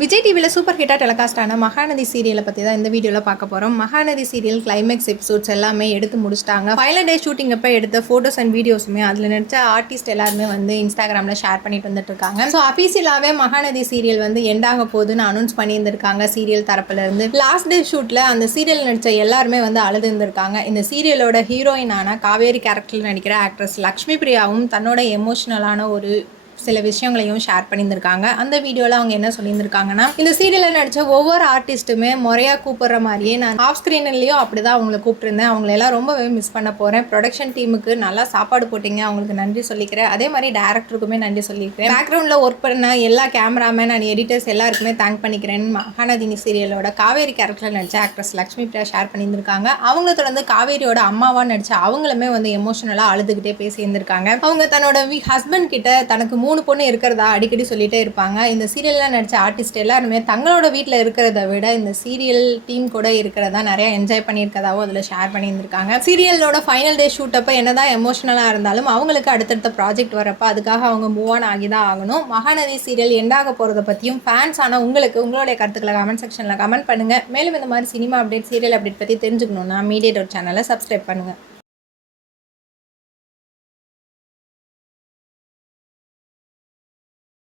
விஜய் டிவியில் சூப்பர் ஹிட்டாக டெலிகாஸ்டான மகாநதி சீரியலை பற்றி தான் இந்த வீடியோவில் பார்க்க போகிறோம். மகாநதி சீரியல் கிளைமேக்ஸ் எபிசோட்ஸ் எல்லாமே எடுத்து முடிச்சிட்டாங்க. ஃபைனல் டே ஷூட்டிங் அப்போ எடுத்த ஃபோட்டோஸ் அண்ட் வீடியோஸுமே அதில் நடிச்ச ஆர்டிஸ்ட் எல்லாருமே வந்து இன்ஸ்டாகிராமில் ஷேர் பண்ணிட்டு வந்துட்டு இருக்காங்க. ஸோ அஃபீஷியலாகவே மகாநதி சீரியல் வந்து எண்டாக போகுதுன்னு அனௌன்ஸ் பண்ணியிருந்திருக்காங்க சீரியல் தரப்புலேருந்து. லாஸ்ட் டே ஷூட்டில் அந்த சீரியல் நடித்த எல்லாருமே வந்து அழுதுருந்துருக்காங்க. இந்த சீரியலோட ஹீரோயினான காவேரி கேரக்டரில் நடிக்கிற ஆக்ட்ரஸ் லக்ஷ்மி பிரியாவும் தன்னோட எமோஷ்னலான ஒரு சில விஷயங்களையும் ஷேர் பண்ணியிருந்திருக்காங்க. அந்த வீடியோவில் அவங்க என்ன சொல்லியிருந்திருக்காங்கன்னா, இந்த சீரியலில் நடித்த ஒவ்வொரு ஆர்டிஸ்ட்டுமே முறையாக கூப்பிட்ற மாதிரியே நான் ஆஃப் ஸ்க்ரீன்லேயும் அப்படி தான் அவங்கள கூப்பிட்டுருந்தேன். அவங்களெல்லாம் ரொம்பவே மிஸ் பண்ண போகிறேன். ப்ரொடக்ஷன் டீமுக்கு நல்லா சாப்பாடு போட்டிங்க, அவங்களுக்கு நன்றி சொல்லிக்கிறேன். அதே மாதிரி டேரக்டருக்குமே நன்றி சொல்லிக்கிறேன். பேக்ரவுண்டில் ஒர்க் பண்ண எல்லா கேமராமேன் அண்ட் எடிட்டர்ஸ் எல்லாருக்குமே தேங்க் பண்ணிக்கிறேன். மகாநதி சீரியலோட காவேரி கேரக்டரில் நடித்த ஆக்ட்ரஸ் லக்ஷ்மி பிரியா ஷேர் பண்ணியிருந்திருக்காங்க. அவங்கள தொடர்ந்து காவேரியோட அம்மாவாக நடித்த அவங்களுமே வந்து எமோஷனலாக அழுதுகிட்டே பேசியிருந்திருக்காங்க. அவங்க தன்னோட ஹஸ்பண்ட் கிட்ட தனக்கு 3 பொண்ணு இருக்கிறதா அடிக்கடி சொல்லிட்டே இருப்பாங்க. இந்த சீரியலில் நடித்த ஆர்டிஸ்ட் எல்லாருமே தங்களோட வீட்டில் இருக்கிறத விட இந்த சீரியல் டீம் கூட இருக்கிறதா நிறைய என்ஜாய் பண்ணியிருக்கதாவும் அதில் ஷேர் பண்ணியிருந்திருக்காங்க. சீரியலோட ஃபைனல் டே ஷூட் அப்போ என்னதான் எமோஷனலாக இருந்தாலும் அவங்களுக்கு அடுத்தடுத்த ப்ராஜெக்ட் வரப்போ அதுக்காக அவங்க மூவ் ஆன் ஆகி தான் ஆகணும். மகாநதி சீரியல் எண்டாக போகிறத பற்றியும் ஃபேன்ஸ் ஆனால் உங்களுடைய கருத்துக்களை கமெண்ட் செக்ஷனில் கமெண்ட் பண்ணுங்கள். மேலும் இந்த மாதிரி சினிமா அப்டேட் சீரியல் அப்டேட் பற்றி தெரிஞ்சுக்கணுன்னா மீடியா.சேனலை சப்ஸ்கிரைப் பண்ணுங்கள்.